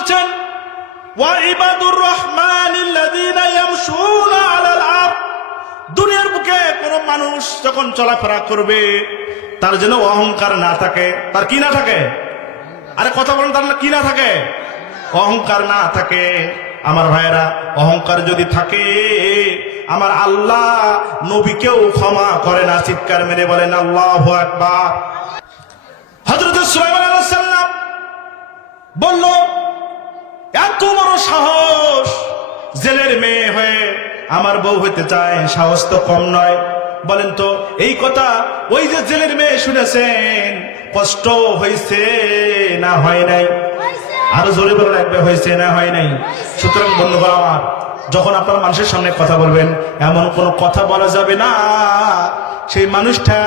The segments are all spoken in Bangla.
বলছেন, ওয়া ইবাদুর রহমানিল্লাযীনা ইয়ামশুনা আলাল আরদ। দুনিয়ার বুকে কোন মানুষ যখন চলাফেরা করবে, তার যেন অহংকার না থাকে। তার কি না থাকে? আরে কথা বলেন, তার কি না থাকে? অহংকার না থাকে। আমার ভাইরা অহংকার যদি থাকে, আমার আল্লাহ নবীকেও ক্ষমা করে না, চিৎকার মেরে বলেন, আল্লাহ একবার হজরত সুলাইমান আলাইহিস সালাম বলল এত বড় সাহস। জেলের মেয়ে হয়ে আমার বউ হইতে চায় সাহস তো কম নয়। বলেন তো এই কথা ওই যে জেলের মেয়ে শুনেছেন কষ্ট হয়েছে না হয় নাই? আরও জোরে বলে রাখবে হয়েছে না হয় নাই? সুতরাং বন্ধুগণ আমার যখন আপনারা মানুষের সামনে কথা বলবেন এমন কোনো কথা বলা যাবে না। সেই মানুষটা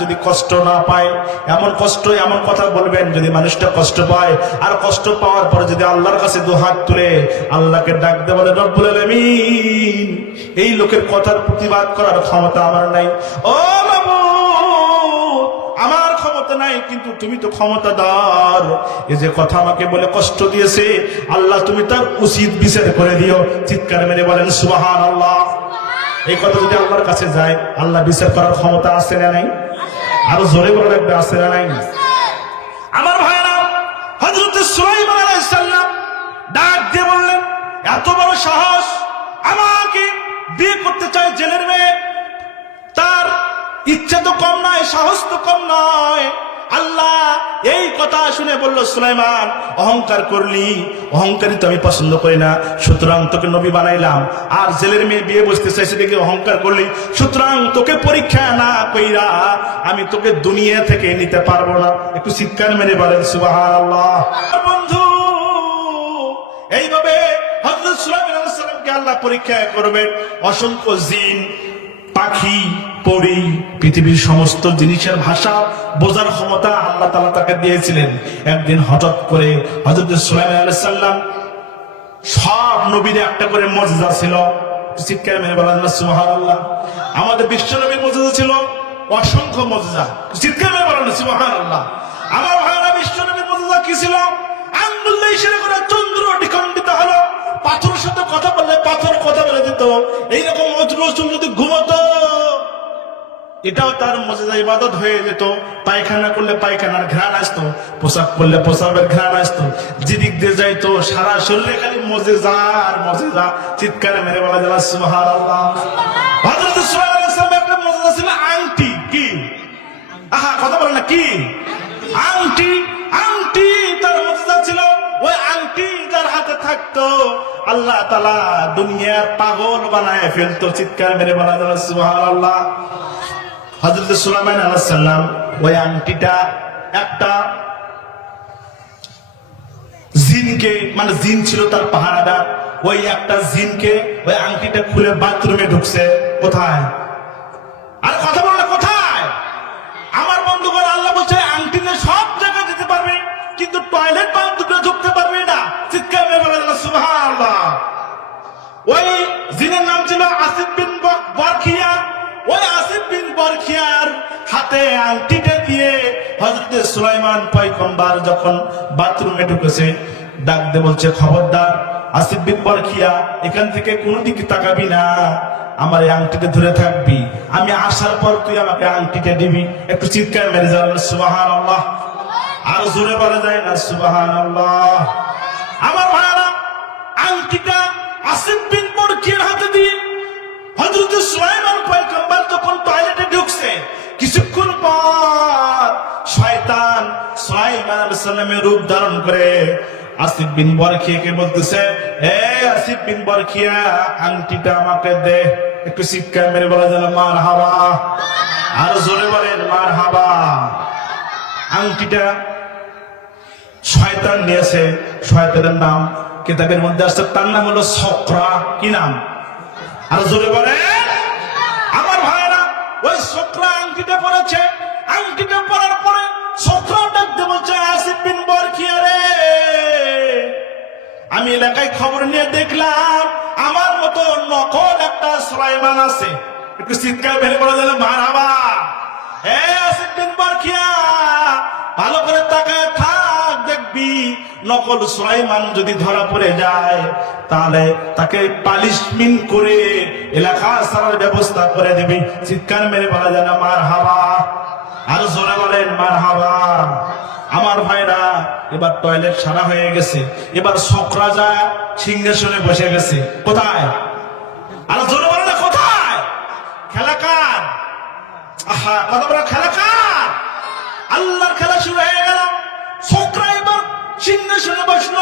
যদি কষ্ট না পায়, এমন কষ্ট, এমন কথা বলবেন যদি মানুষটা কষ্ট পায়। আর কষ্ট পাওয়ার পরে যদি আল্লাহর কাছে দু হাত তুলে আল্লাহকে ডাক দে বলে, রব্বুল আলামিন, এই লোকের কথার প্রতিবাদ করার ক্ষমতা আমার নাই। ও আমার ক্ষমতা নাই, কিন্তু তুমি তো ক্ষমতাদার। এ যে কথা আমাকে বলে কষ্ট দিয়েছে, আল্লাহ তুমি তার উচিত বিচার করে দিও। চিৎকার মেরে বলেন সুবাহান আল্লাহ এই কথা যদি আল্লাহর কাছে যায়, আল্লাহ বিচার করার ক্ষমতা আছে না নাই? আরও জোরে বলে রাখবে আছে না নাই? আমার ভাইরা হজরত সুলাইমান আলাইহিস সালাম ডাক দিয়ে বললেন, এত বড় সাহস আমাকে বিয়ে করতে চায় জেলের মেয়ে। তার ইচ্ছা তো কম নয়, সাহস তো কম নয়। আল্লাহ এই কথা শুনে বলল, সুলাইমান, অহংকার করলি। অহংকারী তো আমি পছন্দ করি না। সুতরাং তোকে নবী বানাইলাম। আর জেলের মেয়ে বিয়ে বসতে চাইছে দেখে অহংকার করলি। সুতরাং তোকে পরীক্ষা না কইরা আমি তোকে দুনিয়া থেকে নিতে পারব না। একটু চিৎকার মেরে বলেন সুবাহ বন্ধু, এইভাবে হযরত সুলাইমান আল্লাহ পরীক্ষা করবেন। অসংখ্য জিন, পাখি পরি পৃথিবীর সমস্ত জিনিসের ভাষা বোঝার ক্ষমতা আল্লাহ তালা তাকে দিয়েছিলেন। একদিন হঠাৎ করে হজরত সুলাইমান আলাইহিস সব নবীর একটা করে মর্যাদা ছিল। চিৎকার আমাদের বিশ্ব নবীর মর্যাদা ছিল অসংখ্য মর্যাদা। চিৎকার মেরে বলেন না সুবহানাল্লাহ। আমার ভাইরা বিশ্ব নবীর মর্যাদা কি ছিল? আঙ্গুল দিয়ে ইশারা করে চন্দ্র দ্বিখণ্ডিত হলো। পাথরের সাথে কথা বললে পাথর কথা বলে দিত। এইরকম অজর যদি ঘুমতো এটাও তার মজেদা ইবাদত হয়ে যেত। পায়খানা করলে পায়খানার ঘ্রাণ আসতো, পোশাক করলে পোশাকের ঘ্রাণ আসতো। যেদিক দিয়ে যাইতো, সারা শরীরে খালি মজেজা আর মজেজা। চিৎকার মেরে বলা যাবে মজেজা ছিল আংটি, কি? আহা, কথা বলে না, কি? আংটি আংটি তার মজেজা ছিল। ওই আংটি যার হাতে থাকতো, আল্লাহ তালা দুনিয়ার পাগল বানায় ফেলতো। চিৎকার মেরে বলা যাবে সুবহানাল্লাহ। হজরত সুলাইমান আলাইসাল্লাম ওই আংটিটা একটা জিনকে মানে জিন ছিল তার পাহারাদার, ওই একটা জিনকে ওই আংটিটা খুলে বাথরুমে ঢুকছে। কোথায়? আর কথা কোথায়? আমার বন্ধুগণ, আল্লাহ বলছে আংটি নিয়ে সব জায়গায় যেতে পারবে, কিন্তু টয়লেট বাথরুমে ঢুকতে পারবে না। চিৎকার ওই জিনের নাম ছিল আসিফ বিন সুলাইমান পয়গম্বর যখন বাথরুমে ঢুকেছে, ডাক দিয়ে বলছে, খবরদার, আসিফ বিন বরখিয়া এখান থেকে কোনো দিকে তাকাবি না। আমার এই আংটিটা ধরে থাকবি। আমি আসার পর তুই আমাকে আংটিটা দিবি। একটু চিৎকার মেরে যাবেন সুবাহান আল্লাহ আর জোরে বলা যায় না সুবাহান আল্লাহ আমার ভাইরা, আংটিটা আসিফ বিন বরখিয়ার হাতে দিয়ে হযরত সুলাইমান পয়গম্বর যখন টয়লেটে ঢুকছে পর শয়তান সুলাইমান আলাইহিস সালামের রূপ ধারণ করে আসিফ বিন বরখিয়াকে বলতেছে, এ আসিফ বিন বরখিয়া আংটিটা আমাকে দে। একটু চিৎকার মেরে বলা যেন মার হাবা আর জোরে বলেন মার হাবা আংটিটা শয়তান নিয়েছে, শয়তানের নাম কিতাবের মধ্যে আসছে, তার নাম হলো সকরা কি নাম? আর জোরে বলে, আমার ভাইরা, ওই সকরা আংটিটা পড়েছে আংটিটা আমি এলাকায় খবর নিয়ে দেখলাম, আমার মতো নকল একটা সুলাইমান আছে। একটু চিৎকার বেড়ে পড়ে দিলে মারাবা। ভালো করে তাকায় থাক, দেখবি নকল সুলাইমান যদি ধরা পড়ে যায়, তাহলে তাকে পালিশমেন্ট করে এলাকা সারার ব্যবস্থা করে দিবি। চিৎকার মেরে বলা যায় না মার হাওয়া আর জোরে বলেন মার হাওয়া আমার ভাইরা, এবার টয়লেট সারা হয়ে গেছে। এবার শোকরা যা সিংহাসনে বসে গেছে, কোথায়? আর কোথায়? খেলা কার? আহা, কথা বলে, খেলা কার? আল্লাহর খেলা শুরু হয়ে গেল। শোকরা এবার সিংহাসনে বসল।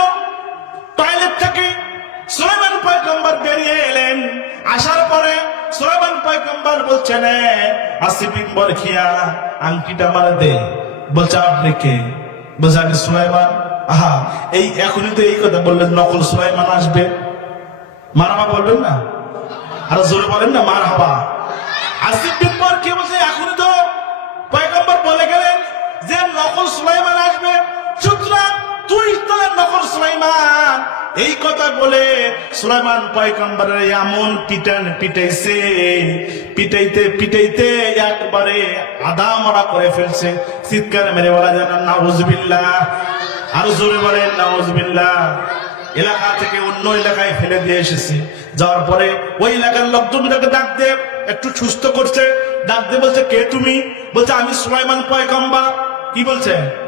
টয়লেট থেকে সুলাইমান পয়গম্বর বেরিয়ে এলেন। আসার পরে সুলাইমান পয়গম্বর বলছেন আসিফিন বরখিয়া আংটিটা মারা দে। বলছে, আপনি কে? বলছে সুলাইমান? আহা, এই এখনই তো এই কথা বললেন, নকল সুলাইমান আসবে। মারামা বলবেন না? আর জোরে বলেন না, মার হাবা। আসিফ বিন বরখিয়া বলছে? এখনই তো পয়গম্বর বলে গেলেন যে নকল সুলাইমান তুই তাহলে নকল সুলাইমান। এই কথা বলে সুলাইমান পয়গম্বরের এমন পিটান পিটাইছে। পিটাইতে পিটাইতে একবারে আদা মরা করে ফেলছে। চিৎকার মেরে বলা যায় না, নাউজবিল্লাহ। আরও জোরে বলেন, নাউজবিল্লাহ। এলাকা থেকে অন্য এলাকায় ফেলে দিয়ে এসেছে। যাওয়ার পরে ওই এলাকার লোকজন তাকে ডাক দিয়ে একটু সুস্থ করছে। ডাক দিয়ে বলছে, কে তুমি? বলছে, আমি সুলাইমান পয়গম্বা কি বলছে?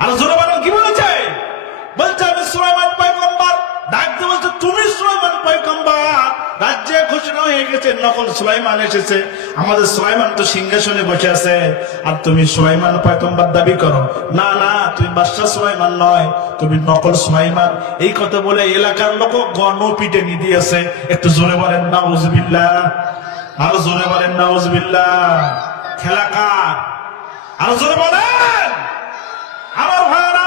আর বলেন কি বলেছে? বলছে আমি সুলাইমান পয়গম্বর। ডাক দিয়ে বলছে, তুমি সুলাইমান পয়গম্বর? রাজ্যে ঘোষণা হয়ে গেছে, নকল সুলাইমান এসেছে। আমাদের সুলাইমান তো সিংহাসনে বসে আছে। আর তুমি সুলাইমান পয়গম্বর দাবি করো। না না, তুমি বাদশাহ সুলাইমান নয়, তুমি নকল সুলাইমান। এই কথা বলে এলাকার লোক গণ পিটে নিয়ে দিয়েছে একটু জোরে বলেন, নাউজবিল্লাহ। আরও জোরে বলেন, নাউজবিল্লাহ। খেলা কার? আরও জোরে বলেন! আমার ভাইরা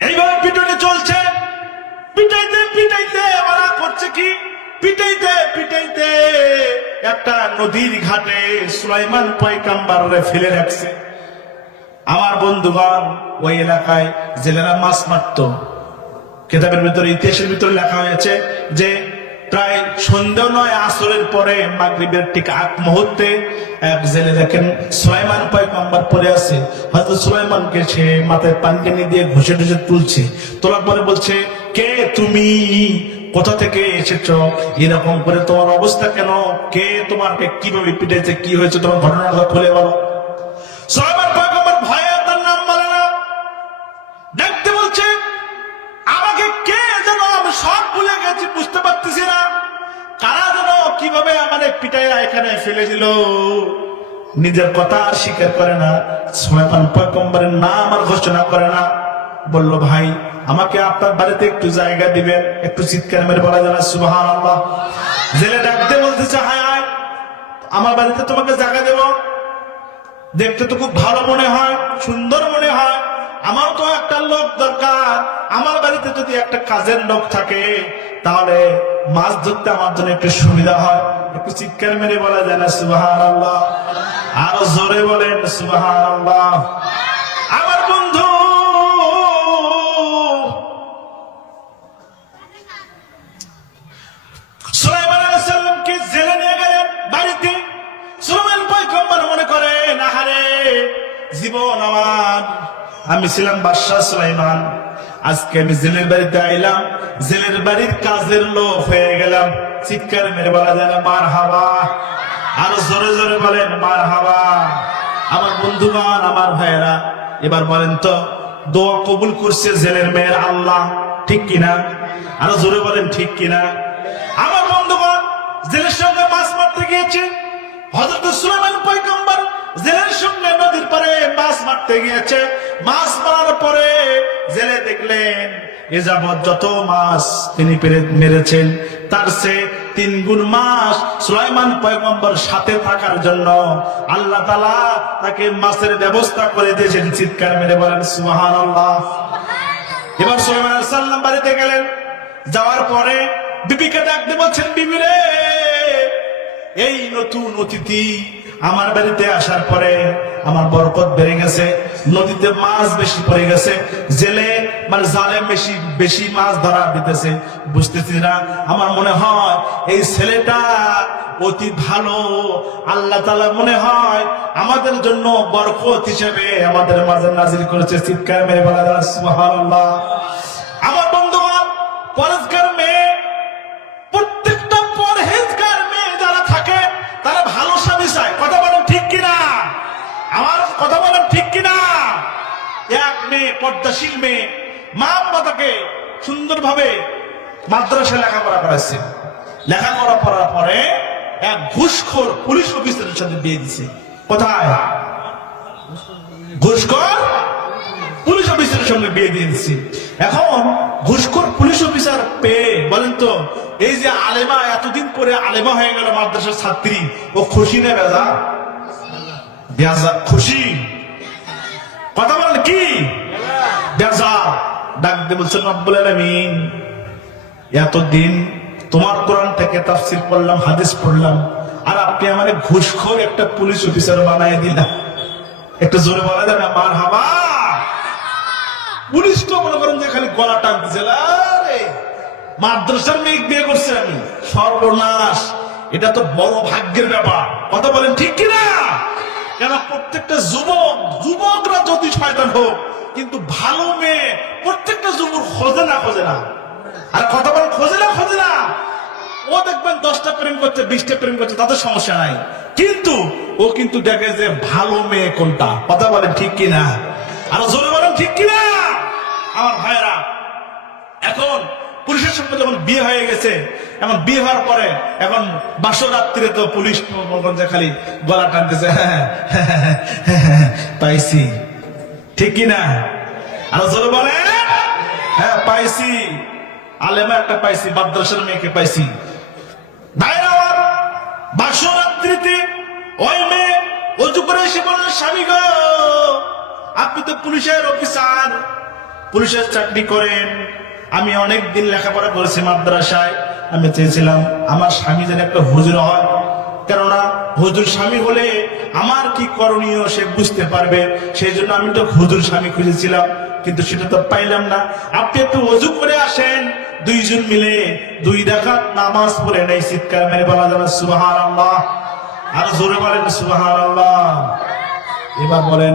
এইভাবে পিটনে চলছে। পিটাইতে পিটাইতে ওরা করছে কি? পিটাইতে পিটাইতে একটা নদীর ঘাটে সুলাইমান পয়কাম্বার ফেলে রাখছে। আমার বন্ধুগণ, ওই এলাকায় জেলেরা মাছ মারত। কেতাবের ভিতরে, ইতিহাসের ভিতরে লেখা হয়েছে যে প্রায় সন্ধ্যা নয়, আসরের পরে মাগরিবের ঠিক আগ মুহূর্তে এক জেলে দেখেন সুলাইমান পয়গম্বর পরে আছে। হয়তো সুলাইমানকে সে মাথায় পানকানি দিয়ে ঘষে ঘষে তুলছে। তোলার পরে বলছে, কে তুমি? কোথা থেকে এসেছ? এরকম করে তোমার অবস্থা কেন? কে তোমাকে কীভাবে পিটেছে কি হয়েছে? তোমার ঘটনাটা খুলে বলো। সুলাইমান পয়গম্বর ভয়ে তার নাম বলে না। দেখতে বলছে, আমাকে কে কীভাবে আমাদের পিটাইয়া এখানে ফেলে দিল? নিজের কথা আর স্বীকার করে না। সুলাইমান পয়গম্বরের নাম আর ঘোষণা করে না। বলল, ভাই, আমাকে আপনার বাড়িতে একটু জায়গা দিবেন। একটু চিৎকার মেরে বলা যায় সুবাহান আল্লাহ জেলে ডাকতে বলতেছে, হায় হায়, আমার বাড়িতে তোমাকে জায়গা দেবো। দেখতে তো খুব ভালো মনে হয়, সুন্দর মনে হয়। আমার তো একটা লোক দরকার। আমার বাড়িতে যদি একটা কাজের লোক থাকে, তাহলে মাছ ধরতে আমার জন্য একটু সুবিধা হয়। একটু চিৎকার মেরে বলা যায় না সুবাহান আল্লাহ আরও জোরে বলেন সুবাহান আল্লাহ আমার বন্ধু জীবন আমার। আমি ছিলাম বাদশাহ সুলাইমান। আজকে আমি জেলের বাড়িতে আইলাম, জেলের বাড়ির কাজের লোক হয়ে গেলাম। চিৎকার মেরে বলা যায় না মার হাওয়া আরও জোরে জোরে বলেন মার হাওয়া আমার বন্ধুগণ, আমার ভাইয়েরা, এবার বলেন তো, দোয়া কবুল করছে জেলের মেয়ের আল্লাহ, ঠিক কিনা? আরও জোরে বলেন, ঠিক কিনা? আমার বন্ধুগণ, জেলের সঙ্গে মাছ মারতে গিয়েছে। হজরত সুলাইমান পয়গম্বর জেলের সঙ্গে নদীর পারে মাছ মারতে গিয়েছে। মাছ মারার পরে জেলে দেখলেন এ যাবৎ যত মাছ তিনি মেরেছেন তার সে তিন গুণ মাস সুলাইমান পয়গম্বর সাথে থাকার জন্য আল্লাহ তালা তাকে মাছের ব্যবস্থা করে দিয়েছেন। চিৎকার মেরে বলেন সুহান আল্লাহ এবার সুলাইমান সালাম বাড়িতে গেলেন। যাওয়ার পরে বিবিকে ডাকতে বলছেন বিবি রে এই নতুন অতিথি আমার বাড়িতে আসার পরে আমার বরকত বেড়ে গেছে, নদীতে মাছ বেশি পড়ে গেছে, জেলে মানে জালে বেশি বেশি মাছ ধরা দিতেছে। বুঝতেছি না, আমার মনে হয় এই ছেলেটা অতি ভালো। আল্লাহ তালা মনে হয় আমাদের জন্য বরকত হিসেবে আমাদের মাঝে নাজির করেছে। চিৎকার মেরে বলা আমার বন্ধুগণ, পরেশগার কথা বলেন ঠিক কিনা? এক মেয়ে, পর্দাশীল মেয়ে, মা বাবা তাকে সুন্দরভাবে মাদ্রাসায় লেখাপড়া করাচ্ছে। লেখাপড়া করার পরে এক ঘুষখোর পুলিশ অফিসারের সাথে বিয়ে দিছে কোথায়? ঘুষখোর পুলিশ অফিসারের সঙ্গে বিয়ে দিয়ে দিচ্ছি। এখন ঘুষখোর পুলিশ অফিসার পেয়ে, বলেন তো, এই যে আলেমা, এতদিন পরে আলেমা হয়ে গেল মাদ্রাসার ছাত্রী, ও খুশি না বেজা? বেজা খুশি। কথা বলেন কি? বেজা ডাক দিয়ে বলছেন রব্বুল আলামিন। এতদিন তোমার কোরআন থেকে তাফসির পড়লাম, হাদিস পড়লাম, আর আপনি আমাকে ঘুষখোর একটা পুলিশ অফিসার বানায় দিলাম একটু জোরে বলা যায় না হাবা পুলিশ তো মনে করেন যে খালি গলা টানতেছে। মাদ্রাসার মেয়ে বিয়ে করছে আমি। সর্বনাশ। এটা তো বড় ভাগ্যের ব্যাপার। কথা বলেন ঠিক কিনা? কেন প্রত্যেকটা যুবক, যুবকরা যদি শয়তান হোক, কিন্তু ভালো মেয়ে প্রত্যেকটা যুবক খোঁজে না খোঁজে না। আর কথা বলেন খোঁজে না খোঁজে না। ও দেখবেন দশটা প্রেম করছে, বিশটা প্রেম করছে তাদের সমস্যা নাই। কিন্তু ও কিন্তু দেখে যে ভালো মেয়ে কোনটা? কথা বলেন ঠিক কিনা? আর জোরে বলেন, ঠিক কিনা? আমার ভাইয়েরা পুলিশের সঙ্গে যখন বিয়ে হয়ে গেছে, এখন বিয়ে হওয়ার পরে এখন বাসর রাত্রিরে তো পুলিশ যে খালি গলা টানতেছে পাইছি। ঠিক কিনা আর জোরে বলে হ্যাঁ পাইছি। আলেমা একটা পাইছি, মাদ্রাসার মেয়েকে পাইছি। বাসরাত্রিতে ওই মেয়ে অজু করে এসে বললেন স্বামী গো, আপনি তো পুলিশের অফিসার। পুলিশের চাকরি করেন। আমি অনেক দিন লেখাপড়া করেছি মাদ্রাসায়। আমি চেয়েছিলাম আমার স্বামী যেন একটা হুজুর হয়। কেননা হুজুর স্বামী হলে আমার কি করণীয় সে বুঝতে পারবে। সেই জন্য আমি তো হুজুর স্বামী খুঁজেছিলাম, কিন্তু সেটা তো পাইলাম না। আপনি একটু অজু করে আসেন। দুইজন মিলে দুই রাকাত নামাজ পড়ে নেই চিৎকার মেরে বলা যাবে আল্লাহ আর জোরে বলেন আল্লাহ এবার বলেন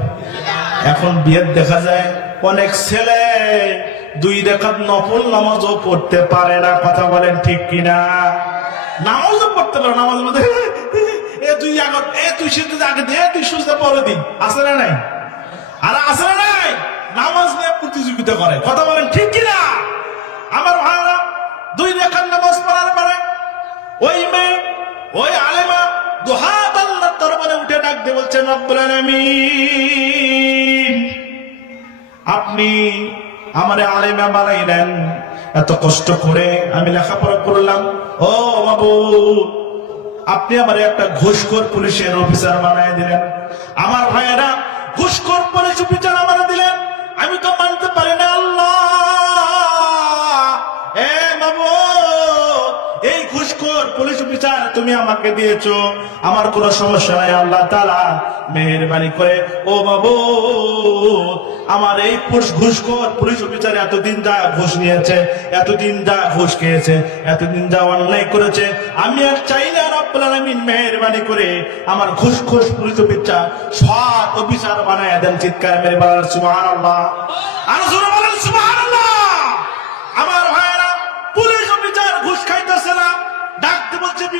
এখন বিয়ের দেখা যায়, অনেক ছেলে দুই রেখাত নফল নামাজও পড়তে পারে না, কথা বলেন ঠিক কিনা? নামাজও পড়তে পারে নামাজ মধ্যে এ তুই আগত, এ, তুই আগে দে, তুই সুস্থ পরে দিন। আসে না নাই? আর আসে না নাই? নামাজ নিয়ে প্রতিযোগিতা করে, কথা বলেন ঠিক কিনা? আমার ভাইরা দুই রেখার নামাজ পড়ার পরে ওই মেয়ে, ওই আলেমা দুহাত দিয়ে বলছেন, রব্বুল আপনি আমারে আলেমা বানাইলেন এত কষ্ট করে আমি লেখাপড়া করলাম। ও বাবু আপনি আমার একটা ঘুষখোর পুলিশের অফিসার বানাই দিলেন। আমার ভাইয়েরা ঘুষখোর পুলিশ অফিসার আমার দিলেন। আমি তো ঘুষখোর পুলিশ অফিসার, তুমি আমাকে দিয়েছ। আমার কোনো সমস্যা নাই, আল্লাহ তালা মেহরবানি করে। ও বাবু, আমার এই পুরুষ ঘুষখোর পুলিশ অফিসার এতদিন যা ঘুষ নিয়েছে, এতদিন যা ঘুষ খেয়েছে, এতদিন যা অন্যায় করেছে, আমি আর চাই না রব্বুল মেহরবানি করে আমার ঘুষ ঘুষ পুলিশ অফিসার, সৎ অফিসার বানায় দেন চিৎকার মেরে বলার, সুবহানাল্লাহ। আর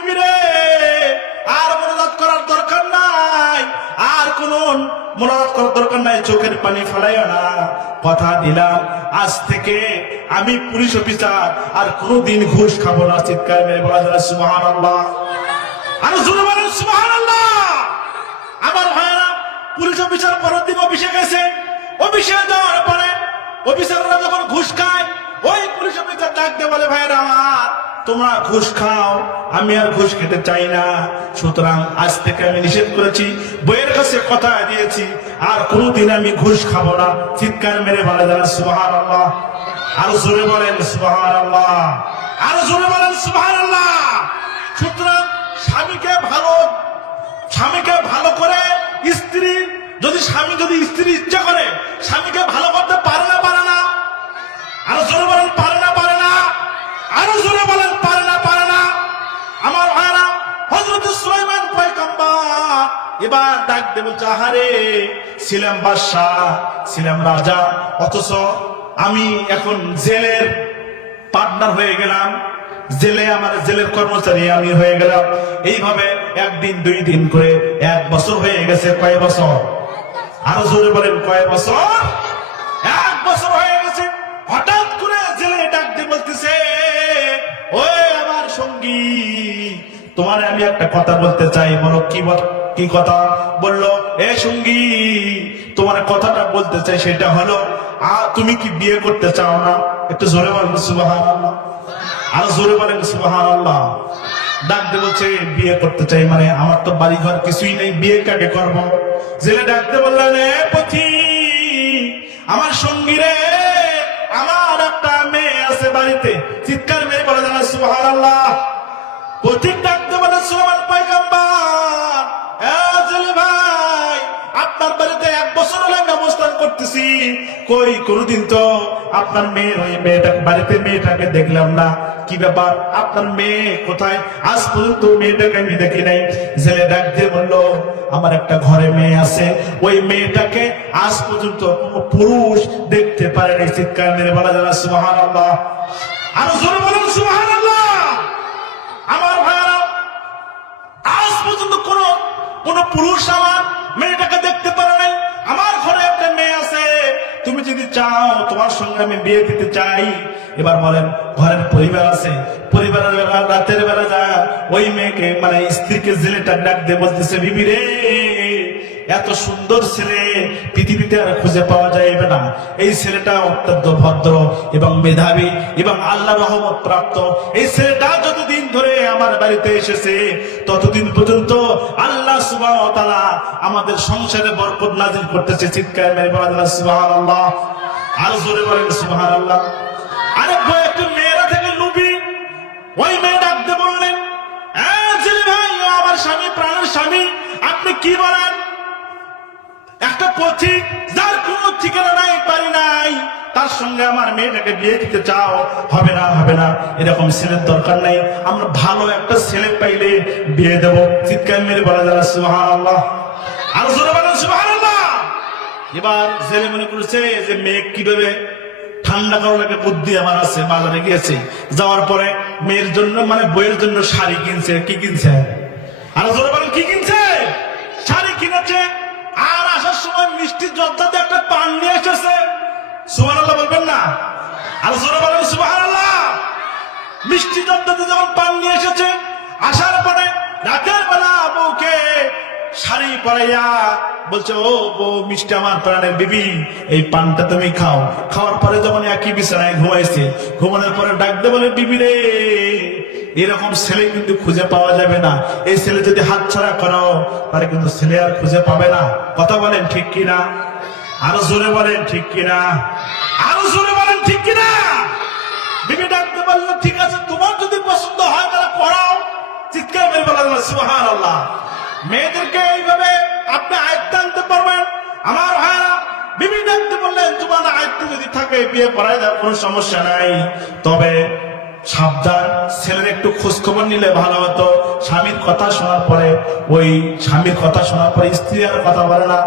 বিবি রে। আর মনোজাত করার দরকার নাই। আর কোন মনোজাত করার দরকার নাই, চোখের পানি ফেলাইও না। কথা দিলাম, আজ থেকে আমি পুলিশ অফিসার, আর কোনোদিন ঘুষ খাব না, চিৎকার মেরে বলা যাবে সুবাহান আল্লাহ আর জোরে বলেন সুবাহান আল্লাহ আমার ভাইয়েরা, পুলিশ অফিসার পরের দিন অফিসে গেছে। অফিসে যাওয়ার পরে অফিসাররা যখন ঘুষ খায়, ওই পুলিশ অফিসার ডাকতে বলে ভাইরা আমার তোমরা ঘুষ খাও, আমি আর ঘুষ খেতে চাই না। সুতরাং আজ থেকে আমি নিষেধ করেছি, বইয়ের কাছে কথা দিয়েছি, আর কোনোদিন আমি ঘুষ খাব না। চিৎকার মেরে বলে যারা সুবাহার আল্লাহ আরও জোরে বলেন সুবাহার আল্লাহ আরও জোরে বলেন সুবাহার আল্লাহ সুতরাং স্বামীকে ভালো স্বামীকে ভালো করে স্ত্রী, যদি স্বামী, যদি স্ত্রী ইচ্ছা করে, স্বামীকে ভালো করতে পারে না পারে না। আরও জোরে বলেন এবার ডাক দেব চাহারে ছিলাম বাদশাহ, ছিলাম রাজা, অথচ আমি এখন জেলের পার্টনার হয়ে গেলাম। জেলে আমার জেলের কর্মচারী আমি হয়ে গেলাম। এইভাবে একদিন, দুই দিন করে এক বছর হয়ে গেছে, কয় বছর? আরও জোরে বলেন, কয় বছর? এক বছর হয়ে গেছে। হঠাৎ করে জেলে ডাক দিয়ে বলতেছে, ওই আমার সঙ্গী, তোমার আমি একটা কথা বলতে চাই, বলো কি বল- কি কথা? বলল, এ সঙ্গী, তোমার কথাটা বলতে চাই, সেটা হলো, আ, তুমি কি বিয়ে করতে চাও না? একটু জোরে বলেন সুবাহান আরও জোরে বলেন সুবাহান আল্লাহ ডাক দিয়ে বলছে, বিয়ে করতে চাই মানে আমার তো বাড়ি ঘর কিছুই নেই, বিয়ে কাকে করব? জেলে ডাকতে বললেন, এ পথি, আমার সঙ্গী রে, আমার একটা মেয়ে আছে বাড়িতে। চিৎকার মেয়ে বলে জানা সুহার আল্লাহ পথিক ডাকতে করতেছি কই, কোনদিন তো আপনার মেয়ের ওই মেয়েটা, বাড়িতে মেয়েটাকে দেখলাম না। কি ব্যাপার? আপনার মেয়ে কোথায়? আজ পর্যন্ত মেয়েটাকে আমি দেখি নাই। জেলে ডাক দিয়ে বলল, আমার একটা ঘরে মেয়ে আছে। ওই মেয়েটাকে আজ পর্যন্ত পুরুষ দেখতে পারেনি। চিৎকার মেরে বলা যাবে সুহান আল্লাহ আরও জোরে বলুন সুহান আল্লাহ আমার ভাইয়ারা, আজ পর্যন্ত কোন কোন পুরুষ আমার আমি বিয়ে দিতে চাই। এবার বলেন, ঘরের পরিবার আছে। পরিবারের বেলা, রাতের বেলা যা, ওই মেয়েকে মানে স্ত্রীকে জেলেটা ডাক দিয়ে বলতেছে, বিবি রে, এত সুন্দর ছেলে, পৃথিবীতে আর খুঁজে পাওয়া যাবে না। এই ছেলেটা অত্যন্ত ভদ্র এবং মেধাবী এবং আল্লাহ রহমত প্রাপ্ত। এই ছেলেটা যতদিন ধরে আমার বাড়িতে এসেছে, ততদিন পর্যন্ত আল্লাহ সুবাহ আমাদের সংসারে বরকত নাজিল করতেছে। চিৎকার মেরে সুবাহ আল্লাহ জোরে বলেন সুবাহ আল্লাহ আরে মেয়েরা থেকে লুবি। ওই মেয়ে ডাকতে বললেন "হ্যাঁ, ভাই আমার স্বামী প্রাণের স্বামী আপনি কি বলেন? একটা পথিক যার কোনো ঠিকানা নাই বাড়ি নাই তার সঙ্গে আমার মেয়েটাকে বিয়ে দিতে চাও হবে না হবে না এরকম ছেলের দরকার নাই। আমরা ভালো একটা ছেলে পাইলে বিয়ে দেব। চিৎকার মেরে বলা যাবে সুহান আল্লাহ আর জোরে বলেন এবার ছেলে মনে করছে যে মেয়ে কীভাবে ঠান্ডা করার একটা বুদ্ধি আমার আছে, বাজারে গিয়েছে। যাওয়ার পরে মেয়ের জন্য মানে বইয়ের জন্য শাড়ি কিনছে, কি কিনছে? আর জোরে বলেন, কি কিনছে? শাড়ি কিনেছে। আর আসার সময় মিষ্টি জর্দাতে একটা পান নিয়ে এসেছে। সুবাহ বলবেন না? আর জোরে বলেন সুবাহ মিষ্টি জর্দাতে যখন পান নিয়ে এসেছে, আসার পরে রাতের বেলা বউকে শাড়ি পরাইয়া বলছে, ও বউ, মিষ্টি আমার প্রাণের বিবি, এই পানটা তুমি খাও। খাওয়ার পরে যখন একই বিছানায় ঘুমাইছে, ঘুমানোর পরে ডাকতে বলে, বিবি রে, এরকম ছেলে কিন্তু খুঁজে পাওয়া যাবে না। এই ছেলে যদি হাত ছাড়া করো তাহলে কিন্তু ছেলে আর খুঁজে পাবে না। কথা বলেন ঠিক কিনা? আরও জোরে বলেন ঠিক কিনা? আরও জোরে বলেন ঠিক কিনা? বিবি ডাকতে পারল ঠিক আছে, তোমার যদি পছন্দ হয়, তাহলে পড়াও। চিৎকার করে বলা যাবে সুবহান আল্লাহ মেয়েদেরকে এইভাবে আপনি আয়ত্তে আনতে পারবেন। আমার ভাইরা ডাকতে বললেন তোমার আয়ত্তে যদি থাকে, বিয়ে পড়ায় দেওয়ার কোনো সমস্যা নাই। তবে সাবধান, ছেলের একটু খোঁজ খবর নিলে ভালো হতো। স্বামীর কথা শোনার পরে, ওই স্বামীর কথা শোনার পরে স্ত্রী আর কথা বলে না।